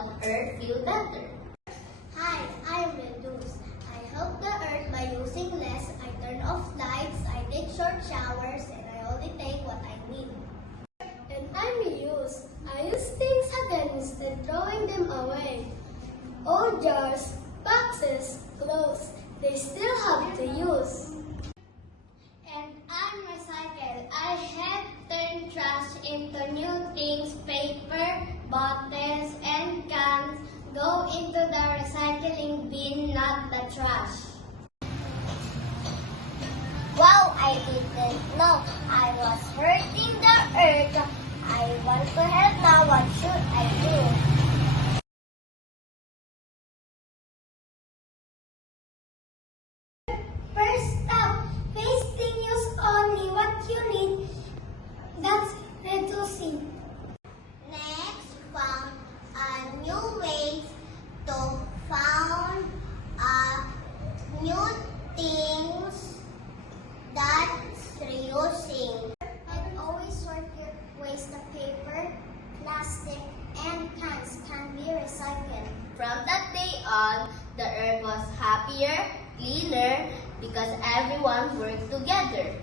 help Earth feel better. Hi, I'm Redus. I help the Earth by using less. I turn off lights, I take short showers, and I only take what I need. And I'm reuse. I use things again instead of throwing them away. Old jars, boxes, clothes, they still have to use. And I'm recycle. I help turn trash into new things, paper, bottles, and cans go into the recycling bin, not the trash. Wow, I didn't know I was hurting the earth. I want to help now. What should I do? First step, wasting use only what you need. That's reducing. Next, found a new way to found new things that's reusing. And always waste the paper, plastic, and cans can be recycled. From that day on, the Earth was happier, cleaner, because everyone worked together.